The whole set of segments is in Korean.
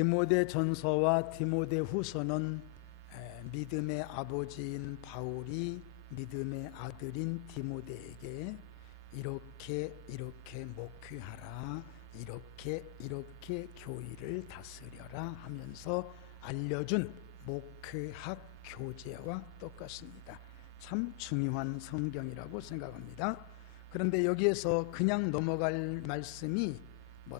디모데전서와 디모데후서는 믿음의 아버지인 바울이 믿음의 아들인 디모데에게 이렇게 목회하라, 이렇게 교회를 다스려라 하면서 알려준 목회학 교재와 똑같습니다. 참 중요한 성경이라고 생각합니다. 그런데 여기에서 그냥 넘어갈 말씀이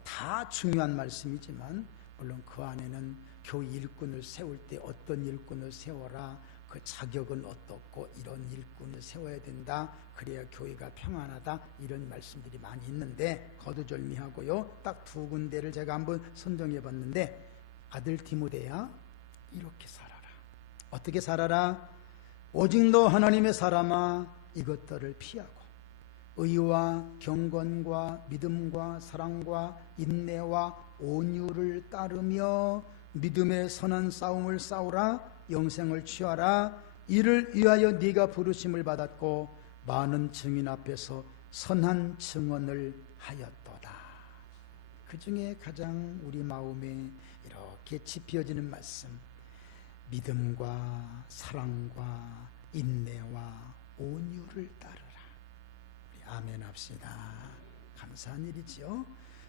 다 중요한 말씀이지만, 물론 그 안에는 교회 일꾼을 세울 때 어떤 일꾼을 세워라, 그 자격은 어떻고 이런 일꾼을 세워야 된다, 그래야 교회가 평안하다, 이런 말씀들이 많이 있는데 거두절미하고요. 딱 두 군데를 제가 한번 선정해 봤는데, 아들 디모데야 이렇게 살아라. 어떻게 살아라? 오직 너 하나님의 사람아 이것들을 피하고 의와 경건과 믿음과 사랑과 인내와 온유를 따르며 믿음의 선한 싸움을 싸우라. 영생을 취하라. 이를 위하여 네가 부르심을 받았고 많은 증인 앞에서 선한 증언을 하였도다. 그 중에 가장 우리 마음에 이렇게 짚어지는 말씀, 믿음과 사랑과 인내와 온유를 따르라. 우리 아멘 합시다. 감사한 일이지요.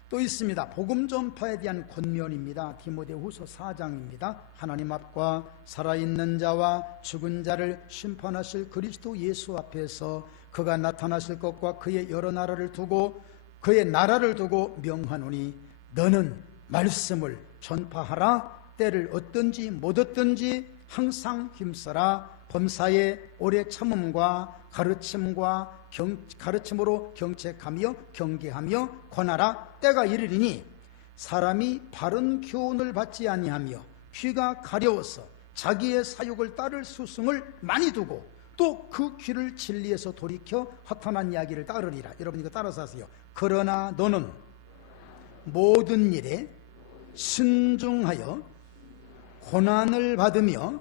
또 있습니다. 복음 전파에 대한 권면입니다. 디모데후서 4장입니다. 하나님 앞과 살아있는 자와 죽은 자를 심판하실 그리스도 예수 앞에서 그가 나타나실 것과 그의 여러 나라를 두고 그의 나라를 두고 명하노니 너는 말씀을 전파하라. 때를 얻든지 못 얻든지 항상 힘써라. 범사에 오래 참음과 가르침으로 경책하며 경계하며 권하라. 때가 이르리니 사람이 바른 교훈을 받지 아니하며 귀가 가려워서 자기의 사욕을 따를 수승을 많이 두고 또 그 귀를 진리에서 돌이켜 허탄한 이야기를 따르리라. 여러분 이거 따라서 하세요. 그러나 너는 모든 일에 순종하여 고난을 받으며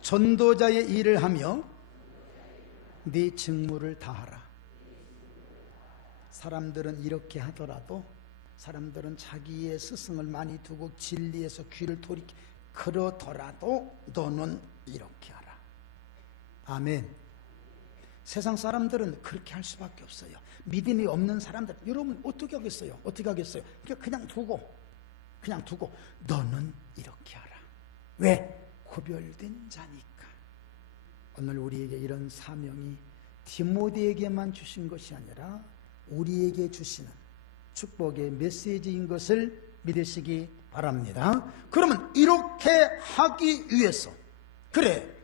전도자의 일을 하며 네 직무를 다하라. 사람들은 이렇게 하더라도, 사람들은 자기의 스승을 많이 두고 진리에서 귀를 돌이켜, 그러더라도 너는 이렇게 하라. 아멘. 세상 사람들은 그렇게 할 수밖에 없어요. 믿음이 없는 사람들, 여러분 어떻게 하겠어요? 그냥 두고 너는 이렇게 하라. 왜? 구별된 자니까. 오늘 우리에게 이런 사명이 디모데에게만 주신 것이 아니라 우리에게 주시는 축복의 메시지인 것을 믿으시기 바랍니다. 그러면 이렇게 하기 위해서, 그래,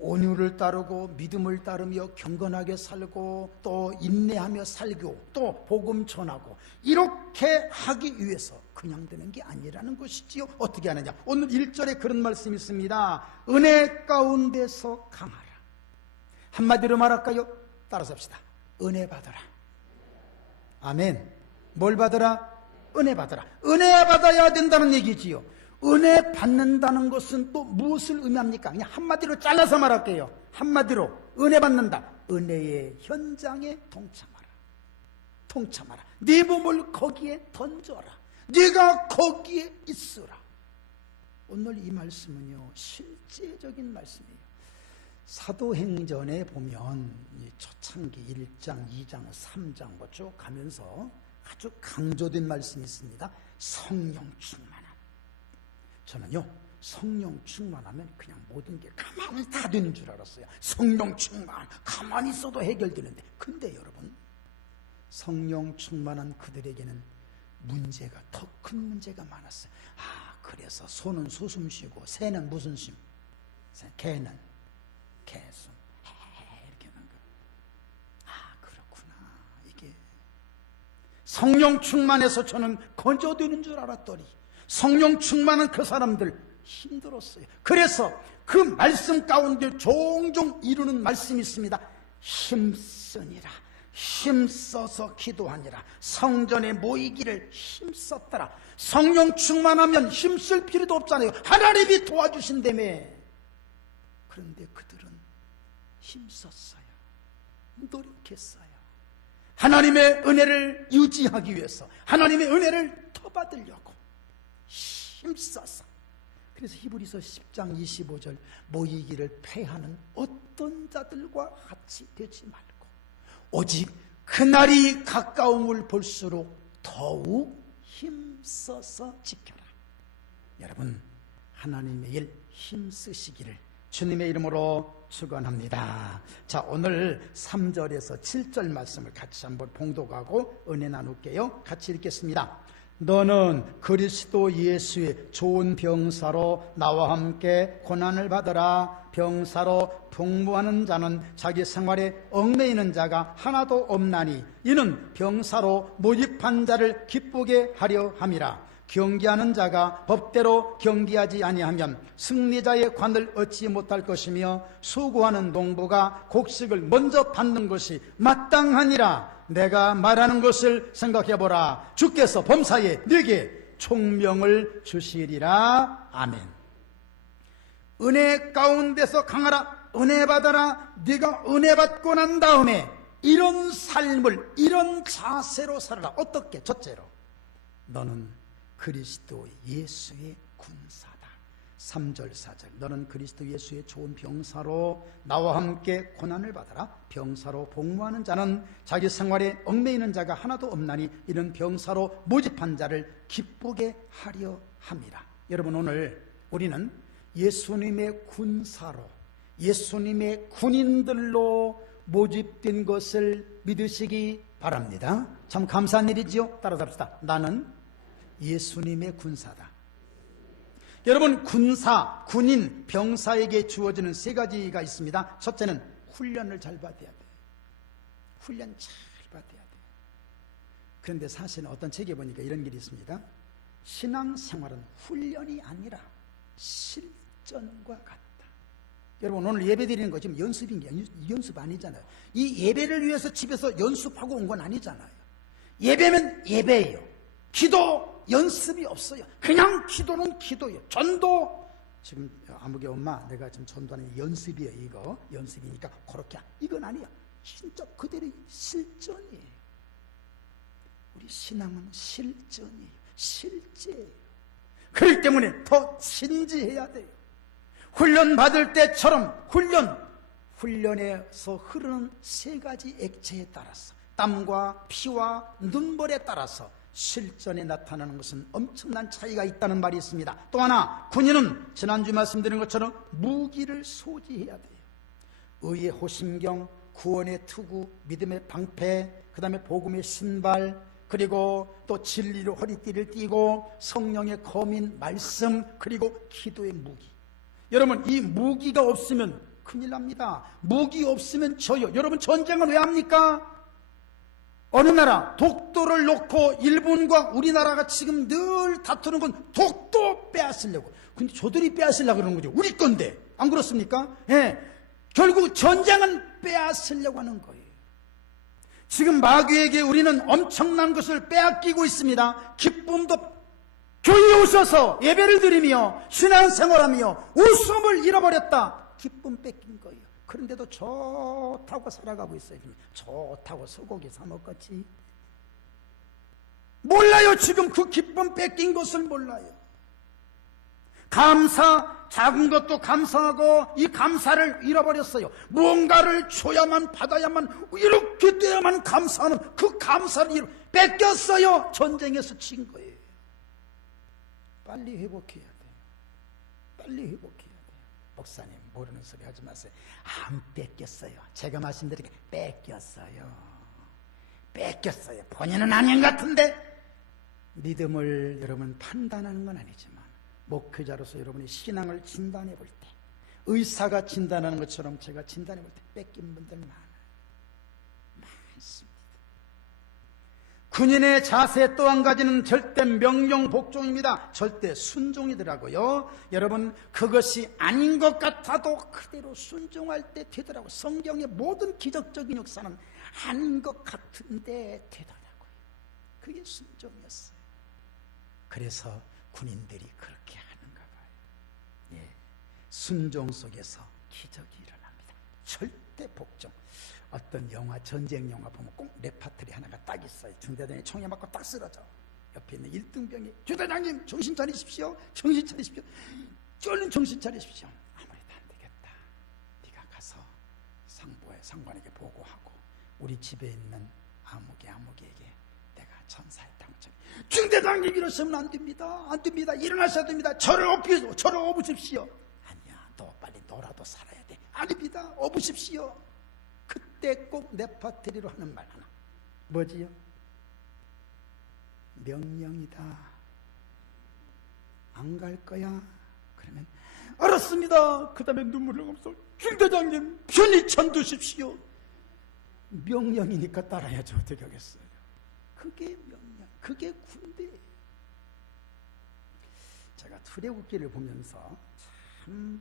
온유를 따르고 믿음을 따르며 경건하게 살고 또 인내하며 살고 또 복음 전하고, 이렇게 하기 위해서 그냥 되는 게 아니라는 것이지요. 어떻게 하느냐? 오늘 1절에 그런 말씀이 있습니다. 은혜 가운데서 강하라. 한마디로 말할까요? 따라서 합시다. 은혜 받아라. 아멘. 뭘 받아라? 은혜 받아라. 은혜 받아야 된다는 얘기지요. 은혜 받는다는 것은 또 무엇을 의미합니까? 그냥 한마디로 잘라서 말할게요. 한마디로 은혜 받는다. 은혜의 현장에 동참하라. 네 몸을 거기에 던져라. 네가 거기에 있으라. 오늘 이 말씀은요, 실제적인 말씀이에요. 사도행전에 보면 초창기 1장, 2장, 3장 쭉 가면서 아주 강조된 말씀이 있습니다. 성령 충만함. 저는요, 성령 충만하면 그냥 모든 게 가만히 다 되는 줄 알았어요. 성령 충만, 가만히 있어도 해결되는데. 근데 여러분, 성령 충만한 그들에게는 문제가, 더 큰 문제가 많았어요. 그래서 소는 수숨 쉬고 새는 무슨 쉼? 개는 개숨. 이렇게 하는 거. 그렇구나. 이게 성령 충만해서 저는 건져되는 줄 알았더니 성령 충만한 그 사람들 힘들었어요. 그래서 그 말씀 가운데 종종 이루는 말씀이 있습니다. 힘쓰니라. 힘써서 기도하니라. 성전에 모이기를 힘썼더라. 성령 충만하면 힘쓸 필요도 없잖아요. 하나님이 도와주신다며. 그런데 그들은 힘썼어요. 노력했어요. 하나님의 은혜를 유지하기 위해서, 하나님의 은혜를 더 받으려고 힘써서. 그래서 히브리서 10장 25절 모이기를 패하는 어떤 자들과 같이 되지 말고 오직 그날이 가까움을 볼수록 더욱 힘써서 지켜라. 여러분, 하나님의 일 힘쓰시기를 주님의 이름으로 축원합니다. 자, 오늘 3절에서 7절 말씀을 같이 한번 봉독하고 은혜 나눌게요. 같이 읽겠습니다. 너는 그리스도 예수의 좋은 병사로 나와 함께 고난을 받으라. 병사로 복무하는 자는 자기 생활에 얽매이는 자가 하나도 없나니 이는 병사로 모집한 자를 기쁘게 하려 함이라. 경기하는 자가 법대로 경기하지 아니하면 승리자의 관을 얻지 못할 것이며 수고하는 농부가 곡식을 먼저 받는 것이 마땅하니라. 내가 말하는 것을 생각해보라. 주께서 범사에 네게 총명을 주시리라. 아멘. 은혜 가운데서 강하라. 은혜 받아라. 네가 은혜 받고 난 다음에 이런 삶을, 이런 자세로 살아라. 어떻게? 첫째로, 너는 그리스도 예수의 군사다. 3절 4절 너는 그리스도 예수의 좋은 병사로 나와 함께 고난을 받아라. 병사로 복무하는 자는 자기 생활에 얽매이는 자가 하나도 없나니 이는 병사로 모집한 자를 기쁘게 하려 함이라. 여러분, 오늘 우리는 예수님의 군사로, 예수님의 군인들로 모집된 것을 믿으시기 바랍니다. 참 감사한 일이지요. 따라서 합시다. 나는 예수님의 군사다. 여러분, 군사, 군인, 병사에게 주어지는 세 가지가 있습니다. 첫째는 훈련을 잘 받아야 돼요. 훈련 잘 받아야 돼요. 그런데 사실은 어떤 책에 보니까 이런 길이 있습니다. 신앙생활은 훈련이 아니라 실전과 같다. 여러분, 오늘 예배 드리는 거 지금 연습인 게 연습 아니잖아요. 이 예배를 위해서 집에서 연습하고 온 건 아니잖아요. 예배면 예배예요. 기도 연습이 없어요. 그냥 기도는 기도예요. 전도, 지금 아무개 엄마 내가 지금 전도하는 연습이에요. 이거 연습이니까 그렇게, 이건 아니야. 진짜 그대로 실전이에요. 우리 신앙은 실전이에요. 실제예요. 그렇기 때문에 더 진지해야 돼요. 훈련 받을 때처럼 훈련에서 흐르는 세 가지 액체에 따라서, 땀과 피와 눈물에 따라서 실전에 나타나는 것은 엄청난 차이가 있다는 말이 있습니다. 또 하나, 군인은 지난주 말씀드린 것처럼 무기를 소지해야 돼요. 의의 호심경, 구원의 투구, 믿음의 방패, 그 다음에 복음의 신발, 그리고 또 진리로 허리띠를 띠고 성령의 검인 말씀, 그리고 기도의 무기. 여러분, 이 무기가 없으면 큰일 납니다. 무기 없으면 져요. 여러분, 전쟁은 왜 합니까? 어느 나라 독도를 놓고 일본과 우리나라가 지금 늘 다투는 건 독도 빼앗으려고. 근데 저들이 빼앗으려고 그러는 거죠. 우리 건데. 안 그렇습니까? 예. 결국 전쟁은 빼앗으려고 하는 거예요. 지금 마귀에게 우리는 엄청난 것을 빼앗기고 있습니다. 기쁨도, 교회에 오셔서 예배를 드리며 신앙생활하며 웃음을 잃어버렸다. 기쁨 뺏긴 거예요. 그런데도 좋다고 살아가고 있어요. 좋다고 소고기 사 먹겠지. 몰라요. 지금 그 기쁨 뺏긴 것을 몰라요. 감사, 작은 것도 감사하고 이 감사를 잃어버렸어요. 무언가를 줘야만, 받아야만, 이렇게 돼야만 감사하는 그 감사를 뺏겼어요. 전쟁에서 진 거예요. 빨리 회복해야 돼요. 빨리 회복해야 돼요. 목사님, 모르는 소리 하지 마세요. 안 뺏겼어요. 제가 말씀드리게 뺏겼어요. 뺏겼어요. 본인은 아닌 것 같은데. 믿음을 여러분 판단하는 건 아니지만 목회자로서 여러분이 신앙을 진단해 볼 때, 의사가 진단하는 것처럼 제가 진단해 볼 때 뺏긴 분들 많아요. 많습니다. 군인의 자세 또 한 가지는 절대 명령 복종입니다. 절대 순종이더라고요. 여러분, 그것이 아닌 것 같아도 그대로 순종할 때 되더라고요. 성경의 모든 기적적인 역사는 아닌 것 같은데 되더라고요. 그게 순종이었어요. 그래서 군인들이 그렇게 하는가 봐요. 예. 순종 속에서 기적이 일어납니다. 절대 복종. 어떤 영화, 전쟁 영화 보면 꼭 레파토리 하나가 딱 있어요. 중대장이 총에 맞고 딱 쓰러져. 옆에 있는 1등병이 주대장님 정신 차리십시오. 정신 차리십시오. 얼른 정신 차리십시오. 아무래도 안 되겠다. 네가 가서 상관에게 보고하고 우리 집에 있는 아무개에게 내가 전사했다고 좀. 중대장님 이러시면 안 됩니다. 안 됩니다. 일어나셔야 됩니다. 저를 업으십시오. 아니야, 너 빨리 너라도 살아야 돼. 아닙니다. 업으십시오. 그때 꼭 네파트리로 하는 말 하나. 뭐지요? 명령이다. 안 갈 거야? 그러면 알았습니다. 그 다음에 눈물을 감싸 중대장님 편히 천두십시오. 명령이니까 따라야죠. 어떻게 하겠어요? 그게 명령, 그게 군대. 제가 출애굽기를 보면서 참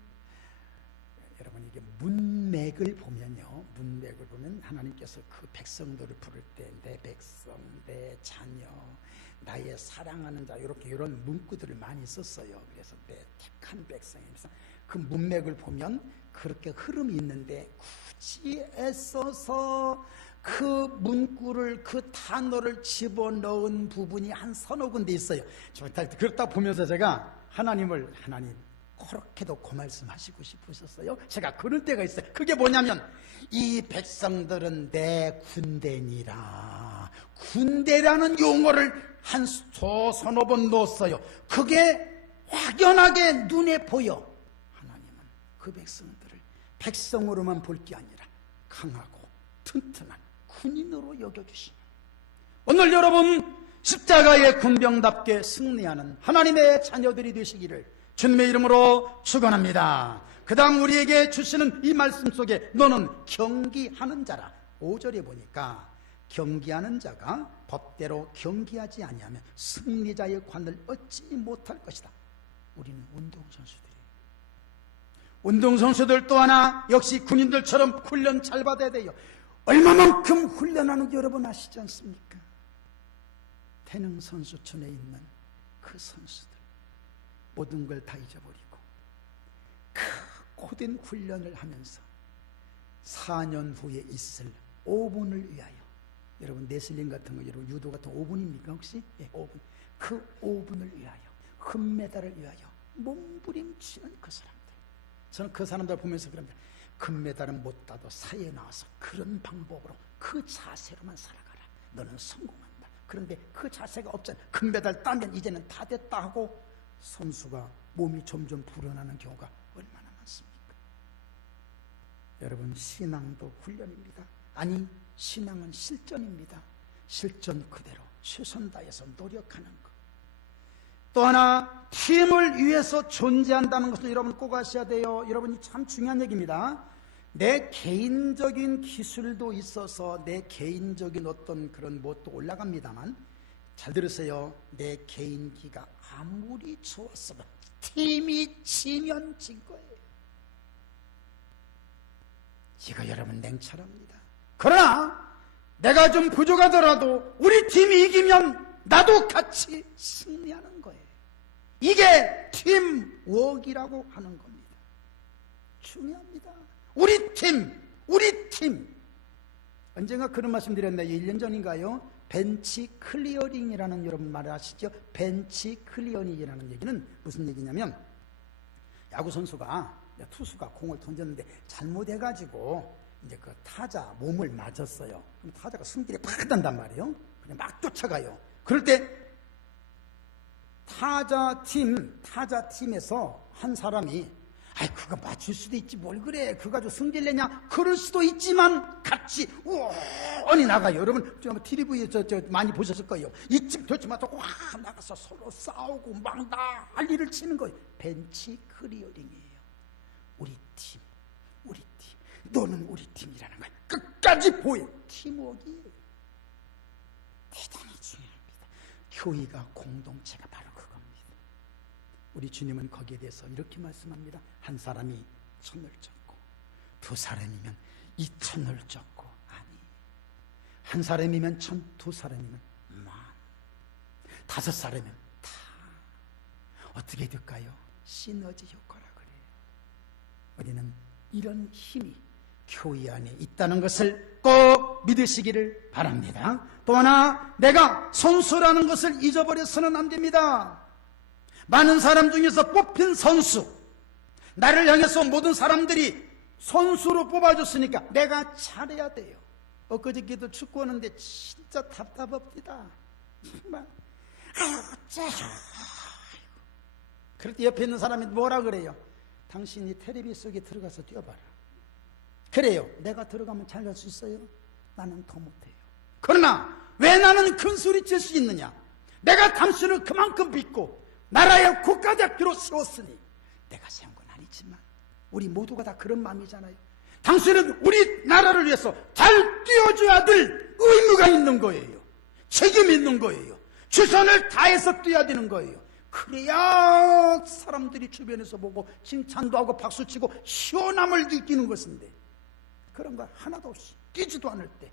여러분 이게 문맥을 보면요, 문맥을 보면 하나님께서 그 백성들을 부를 때 내 백성, 내 자녀, 나의 사랑하는 자 이렇게 이런 문구들을 많이 썼어요. 그래서 내 택한 백성이면서 그 문맥을 보면 그렇게 흐름이 있는데 굳이 애써서 그 문구를 그 단어를 집어넣은 부분이 한 서너 군데 있어요. 그렇다 보면서 제가 하나님 그렇게도 그 말씀하시고 싶으셨어요. 제가 그럴 때가 있어요. 그게 뭐냐면 이 백성들은 내 군대니라. 군대라는 용어를 한 서너 번 넣었어요. 그게 확연하게 눈에 보여. 하나님은 그 백성들을 백성으로만 볼 게 아니라 강하고 튼튼한 군인으로 여겨주시니 오늘 여러분 십자가의 군병답게 승리하는 하나님의 자녀들이 되시기를 주님의 이름으로 축원합니다. 그 다음 우리에게 주시는 이 말씀 속에 너는 경기하는 자라. 5절에 보니까 경기하는 자가 법대로 경기하지 아니하면 승리자의 관을 얻지 못할 것이다. 우리는 운동선수들이에요. 운동선수들 또 하나 역시 군인들처럼 훈련 잘 받아야 돼요. 얼마만큼 훈련하는지 여러분 아시지 않습니까? 태능선수촌에 있는 그 선수들 모든 걸 다 잊어버리고 고된 훈련을 하면서 4년 후에 있을 5분을 위하여, 여러분 레슬링 같은 거, 여러분 유도 같은 거 5분입니까 혹시? 예, 5분. 그 5분을 위하여, 금메달을 위하여 몸부림치는 그 사람들. 저는 그 사람들 보면서 그럽니다. 금메달은 못 따도 사회에 나와서 그런 방법으로 그 자세로만 살아가라. 너는 성공한다. 그런데 그 자세가 없잖아. 금메달 따면 이제는 다 됐다 하고 선수가 몸이 점점 불어나는 경우가 얼마나 많습니까? 여러분 신앙도 훈련입니다. 아니 신앙은 실전입니다. 실전 그대로 최선 다해서 노력하는 것. 또 하나 팀을 위해서 존재한다는 것을 여러분 꼭 아셔야 돼요. 여러분이 참 중요한 얘기입니다. 내 개인적인 기술도 있어서 내 개인적인 어떤 그런 뭣도 올라갑니다만 잘 들으세요. 내 개인기가 아무리 좋았어도 팀이 지면 진 거예요. 이거 여러분 냉철합니다. 그러나 내가 좀 부족하더라도 우리 팀이 이기면 나도 같이 승리하는 거예요. 이게 팀워크라고 하는 겁니다. 중요합니다. 우리 팀. 언젠가 그런 말씀 드렸나요? 1년 전인가요? 벤치 클리어링이라는 여러분 말 아시죠? 벤치 클리어링이라는 얘기는 무슨 얘기냐면 야구 선수가 투수가 공을 던졌는데 잘못해가지고 이제 그 타자 몸을 맞았어요. 그럼 타자가 승질이 팍 난단 말이에요. 그냥 막 쫓아가요. 그럴 때 타자 팀에서 한 사람이 아이 그거 맞출 수도 있지 뭘 그래 그거 가지고 승질내냐 그럴 수도 있지만 같이 우원히 나가요. 여러분 TV에 저 많이 보셨을 거예요. 이쯤 저쯤 와서 와 나가서 서로 싸우고 막 난리를 치는 거예요. 벤치 클리어링이에요. 우리 팀 너는 우리 팀이라는 거예요. 끝까지 보여. 팀워크이에요. 대단히 중요합니다. 교회가 공동체가 바로 그겁니다. 우리 주님은 거기에 대해서 이렇게 말씀합니다. 한 사람이 1000을 졌고 2사람이면 2000을 졌고 아니 한 사람이면 1000, 2사람이면 10,000, 5사람이면 다 어떻게 될까요? 시너지 효과라 그래요. 우리는 이런 힘이 교회 안에 있다는 것을 꼭 믿으시기를 바랍니다. 또 하나, 내가 선수라는 것을 잊어버려서는 안 됩니다. 많은 사람 중에서 뽑힌 선수, 나를 향해서 모든 사람들이 선수로 뽑아줬으니까 내가 잘해야 돼요. 엊그저께도 축구하는데 진짜 답답합니다. 정말 아유 짜. 그럴 때 옆에 있는 사람이 뭐라 그래요? 당신이 텔레비 속에 들어가서 뛰어봐라. 그래요. 내가 들어가면 잘할 수 있어요? 나는 더 못해요. 그러나 왜 나는 큰 소리 칠 수 있느냐? 내가 당신을 그만큼 믿고 나라의 국가대표로 세웠으니, 내가 세운 건 아니지만 우리 모두가 다 그런 마음이잖아요. 당신은 우리나라를 위해서 잘 뛰어줘야 될 의무가 있는 거예요. 책임이 있는 거예요. 최선을 다해서 뛰어야 되는 거예요. 그래야 사람들이 주변에서 보고 칭찬도 하고 박수치고 시원함을 느끼는 것인데, 그런 거 하나도 없이 뛰지도 않을 때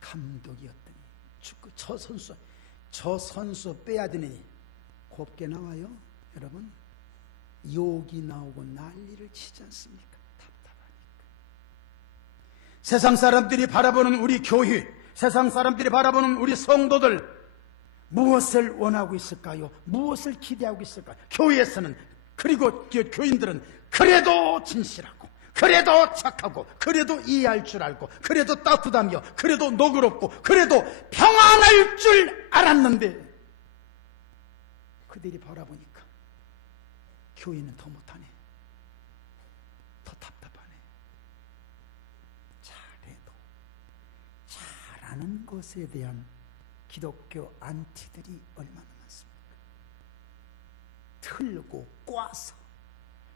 감독이었더니 축구 저 선수 빼야 되니 곱게 나와요. 여러분, 욕이 나오고 난리를 치지 않습니까? 답답하니까. 세상 사람들이 바라보는 우리 교회, 세상 사람들이 바라보는 우리 성도들, 무엇을 원하고 있을까요? 무엇을 기대하고 있을까요? 교회에서는, 그리고 교인들은 그래도 진실하고, 그래도 착하고, 그래도 이해할 줄 알고, 그래도 따뜻하며, 그래도 너그럽고, 그래도 평안할 줄 알았는데, 그들이 바라보니까 교회는 더 못하네, 더 답답하네. 잘해도 잘하는 것에 대한 기독교 안티들이 얼마나 많습니까? 틀고 꽈서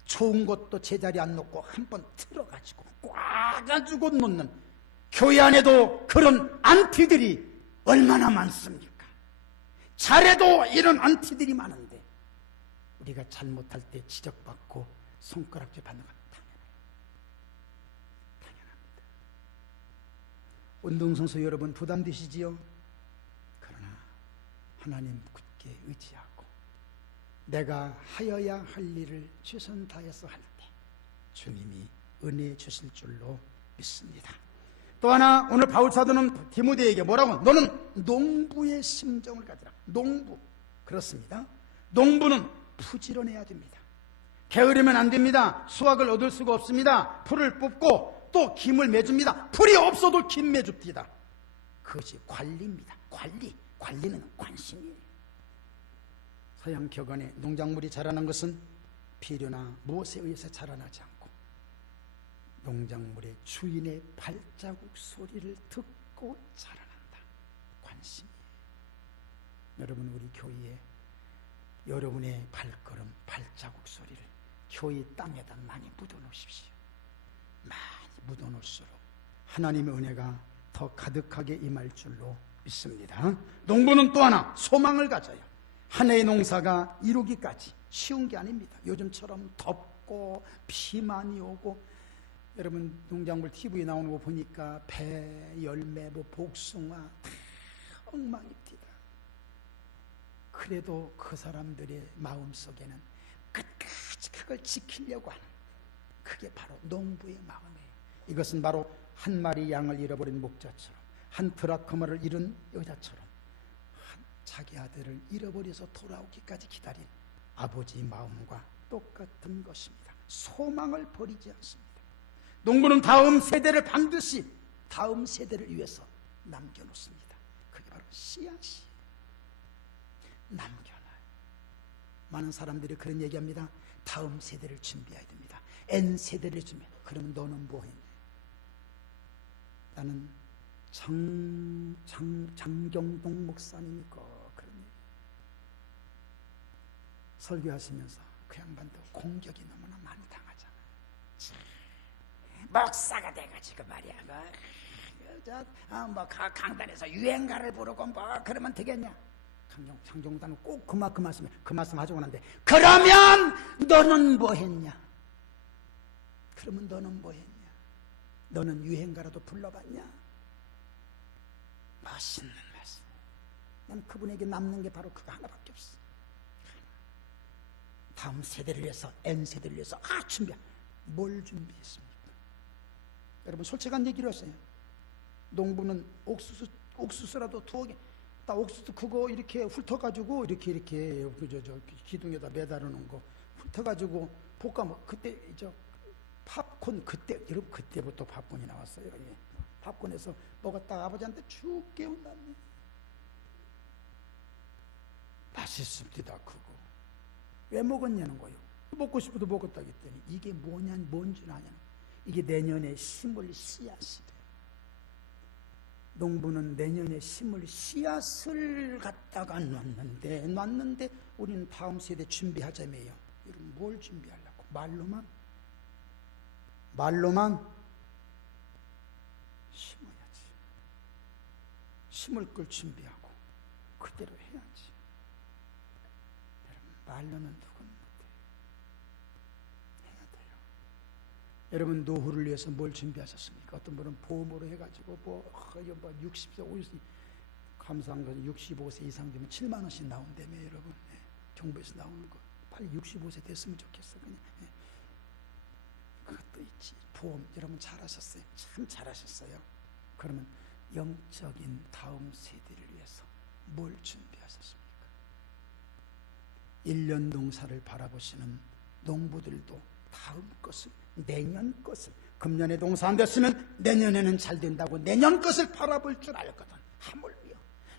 좋은 것도 제자리에 안 놓고 한번 틀어가지고 꽈가지고 놓는 교회 안에도 그런 안티들이 얼마나 많습니까? 잘해도 이런 안티들이 많은데, 우리가 잘못할 때 지적받고 손가락질 받는 건 당연합니다. 운동선수 여러분, 부담되시지요? 그러나 하나님 굳게 의지하고 내가 하여야 할 일을 최선 다해서 할 때 주님이 은혜 주실 줄로 믿습니다. 또 하나, 오늘 바울 사도는 디모데에게 뭐라고? 너는 농부의 심정을 가지라. 농부. 그렇습니다. 농부는 부지런해야 됩니다. 게으르면 안 됩니다. 수확을 얻을 수가 없습니다. 풀을 뽑고 또 김을 매줍니다. 풀이 없어도 김 매줍니다. 그것이 관리입니다. 관리는 관심이에요. 서양 격언에 농작물이 자라는 것은 비료나 무엇에 의해서 자라나지 않고 농작물의 주인의 발자국 소리를 듣고 자라난다. 관심이에요. 여러분, 우리 교회에 여러분의 발걸음, 발자국 소리를 교회 땅에다 많이 묻어놓으십시오. 많이 묻어놓을수록 하나님의 은혜가 더 가득하게 임할 줄로 믿습니다. 농부는 또 하나 소망을 가져요. 한 해의 농사가 이루기까지 쉬운 게 아닙니다. 요즘처럼 덥고 비 많이 오고, 여러분 농작물 TV에 나오는 거 보니까 배, 열매, 복숭아 다 엉망입니다. 그래도 그 사람들의 마음속에는 끝까지 그걸 지키려고 하는, 그게 바로 농부의 마음이에요. 이것은 바로 한 마리 양을 잃어버린 목자처럼, 한 드라크마를 잃은 여자처럼, 자기 아들을 잃어버려서 돌아오기까지 기다린 아버지의 마음과 똑같은 것입니다. 소망을 버리지 않습니다. 농부는 다음 세대를 반드시 다음 세대를 위해서 남겨놓습니다. 그게 바로 씨앗이 남겨놔요. 많은 사람들이 그런 얘기합니다. 다음 세대를 준비해야 됩니다. N세대를 준비해. 그러면 너는 뭐 했냐? 나는 장경동 목사님이니까 그런 얘기. 설교하시면서 그 양반도 공격이 너무나 많이 당하잖아요. 목사가 돼가지고 말이야, 강단에서 유행가를 부르고 그러면 되겠냐? 장경단은 꼭 그 말씀 하자고 하는데, 그러면 너는 뭐 했냐? 그러면 너는 뭐 했냐? 너는 유행가라도 불러봤냐? 멋있는 말씀. 난 그분에게 남는 게 바로 그거 하나밖에 없어. 다음 세대를 위해서, N세대를 위해서 준비해. 뭘 준비했습니까? 여러분 솔직한 얘기를 했어요. 농부는 옥수수라도 두어 개, 딱 옥수수 그거 이렇게 훑어가지고 이렇게 저 기둥에다 매달아 놓은 거 훑어가지고 볶아 먹. 그때 저 팝콘 그때 여러분 그때부터 팝콘이 나왔어요. 예. 팝콘에서 먹었다가 아버지한테 죽게 혼납니다. 맛있습니다. 그거 왜 먹었냐는 거예요. 먹고 싶어도 먹었다 했더니 이게 뭔지 아냐는, 이게 내년에 심을 씨앗이래. 농부는 내년에 심을 씨앗을 갖다가 놨는데 우리는 다음 세대 준비하자며요. 여러분 뭘 준비하려고? 말로만 심어야지. 심을 걸 준비하고 그대로 해야지. 여러분 말로는 누군 못해요. 해야 돼요. 여러분 노후를 위해서 뭘 준비하셨습니까? 어떤 분은 보험으로 해가지고 60세 50세 감사한 것은 65세 이상 되면 7만 원씩 나온다며 여러분. 네. 정부에서 나오는 거 빨리 65세 됐으면 좋겠어. 그냥. 네. 그것도 있지. 보험 여러분 잘하셨어요. 참 잘하셨어요. 그러면 영적인 다음 세대를 위해서 뭘 준비하셨습니까? 1년 농사를 바라보시는 농부들도 다음 것을, 내년 것을, 금년에 농사 안 됐으면 내년에는 잘 된다고 내년 것을 바라볼 줄 알거든. 하물며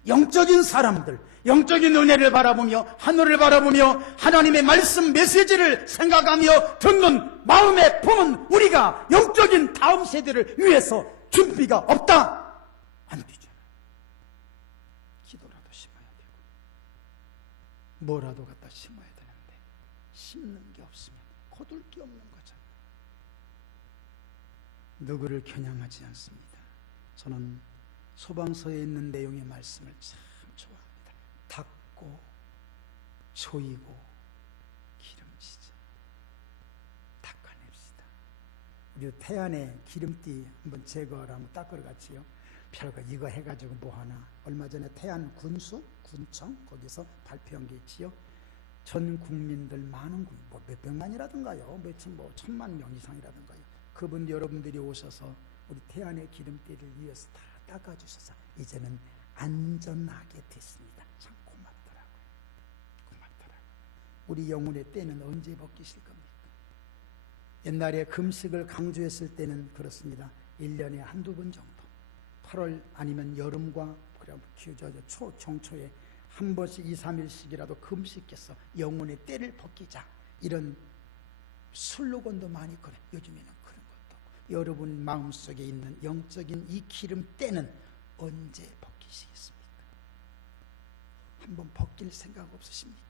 영적인 사람들, 영적인 은혜를 바라보며 하늘을 바라보며 하나님의 말씀 메시지를 생각하며 듣는 마음에 품은 우리가 영적인 다음 세대를 위해서 준비가 없다? 안 되잖아. 기도라도 심어야 되고 뭐라도 갖다 심어야 되는데 심는 게 없으면 거둘 게 없는 거잖아. 누구를 겨냥하지 않습니다. 저는 소방서에 있는 내용의 말씀을 참 좋아합니다. 닦고 조이고 기름지자. 닦아냅시다. 우리 태안에 기름띠 한번 제거하라 하면 닦으러 갔지요. 별거 이거 해가지고 뭐하나. 얼마 전에 태안 군청 거기서 발표한 게 있지요. 전 국민들 많은 몇 백만이라든가요, 뭐 1000만 명 이상이라든가요. 그분 여러분들이 오셔서 우리 태안의 기름띠를 위해서 다 닦아주셔서 이제는 안전하게 됐습니다. 참 고맙더라고요. 우리 영혼의 때는 언제 벗기실 겁니까? 옛날에 금식을 강조했을 때는 그렇습니다. 1년에 한두 번 정도 8월 아니면 여름과 정초에 한 번씩 2, 3일씩이라도 금식해서 영혼의 때를 벗기자, 이런 슬로건도 많이 그래. 요즘에는 그런 것도 없고. 여러분 마음속에 있는 영적인 이 기름 때는 언제 벗기시겠습니까? 한번 벗길 생각 없으십니까?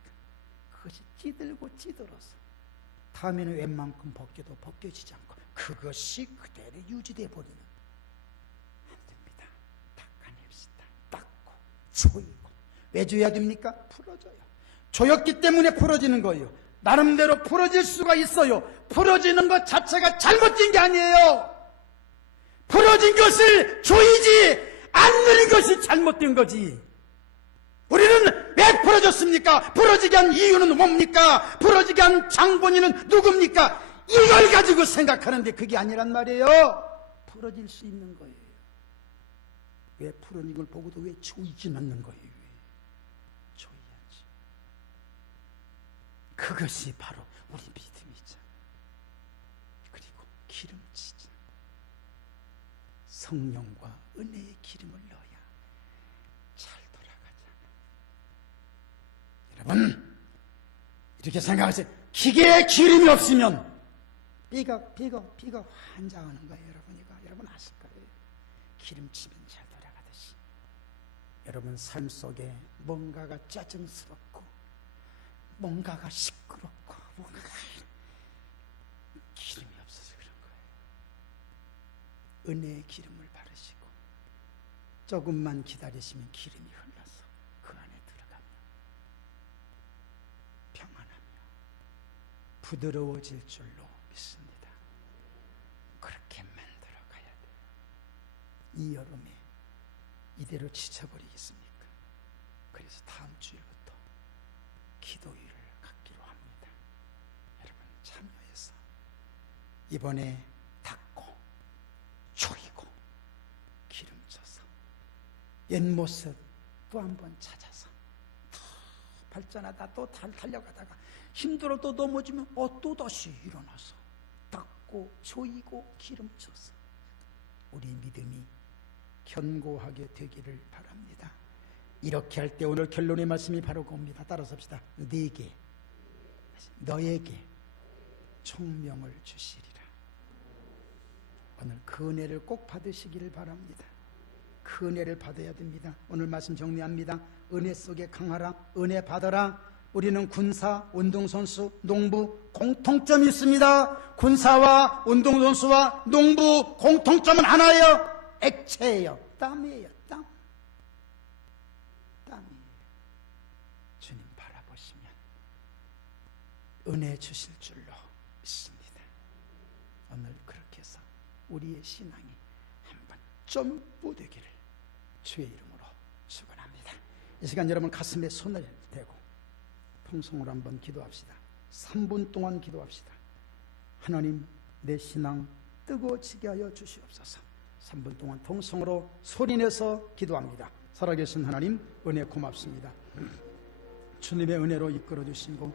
그것이 찌들어서 다음에는 웬만큼 벗겨도 벗겨지지 않고 그것이 그대로 유지되어 버리는, 안 됩니다. 닦아냅시다. 닦고 조이고. 왜 줘야 됩니까? 풀어져요. 조였기 때문에 풀어지는 거예요. 나름대로 풀어질 수가 있어요. 풀어지는 것 자체가 잘못된 게 아니에요. 풀어진 것을 조이지 않는 것이 잘못된 거지. 우리는 왜 풀어졌습니까? 풀어지게 한 이유는 뭡니까? 풀어지게 한 장본인은 누굽니까? 이걸 가지고 생각하는데 그게 아니란 말이에요. 풀어질 수 있는 거예요. 왜 풀어진 걸 보고도 왜 조이지 않는 거예요? 조이야지. 그것이 바로 우리 믿음이죠. 그리고 기름지자. 성령과 은혜의 기름을 넣어야 잘 돌아가잖아. 여러분 이렇게 생각하세요. 기계에 기름이 없으면 비가 환장하는 거예요. 여러분 아실 거예요. 기름치면 잘 돌아가듯이 여러분 삶 속에 뭔가가 짜증스럽고 뭔가가 시끄럽고 뭔가가 기름이 없어서 그런 거예요. 은혜의 기름을 바르시고 조금만 기다리시면 기름이 흘러서 그 안에 들어가면 평안하며 부드러워질 줄로 믿습니다. 그렇게 만들어 가야 돼요. 이 여름에 이대로 지쳐버리겠습니까? 그래서 다음 주일부터 기도일을 갖기로 합니다. 여러분 참여해서 이번에 닦고 옛 모습 또 한번 찾아서 더 발전하다 또 달려가다가 힘들어도 넘어지면 또 다시 일어나서 닦고 조이고 기름 쳐서 우리 믿음이 견고하게 되기를 바랍니다. 이렇게 할 때 오늘 결론의 말씀이 바로 그겁니다. 따라서 합시다. 네게 너에게 총명을 주시리라. 오늘 그 은혜를 꼭 받으시기를 바랍니다. 그 은혜를 받아야 됩니다. 오늘 말씀 정리합니다. 은혜 속에 강하라. 은혜 받아라. 우리는 군사, 운동선수, 농부 공통점이 있습니다. 군사와 운동선수와 농부 공통점은 하나예요. 액체예요. 땀이에요. 땀이에요. 주님 바라보시면 은혜 주실 줄로 믿습니다. 오늘 그렇게 해서 우리의 신앙이 한번 점프 되기를 주의 이름으로 축원합니다. 이 시간 여러분 가슴에 손을 대고 통성으로 한번 기도합시다. 3분 동안 기도합시다. 하나님, 내 신앙 뜨거워지게 하여 주시옵소서. 3분 동안 통성으로 소리내서 기도합니다. 살아계신 하나님, 은혜 고맙습니다. 주님의 은혜로 이끌어 주시고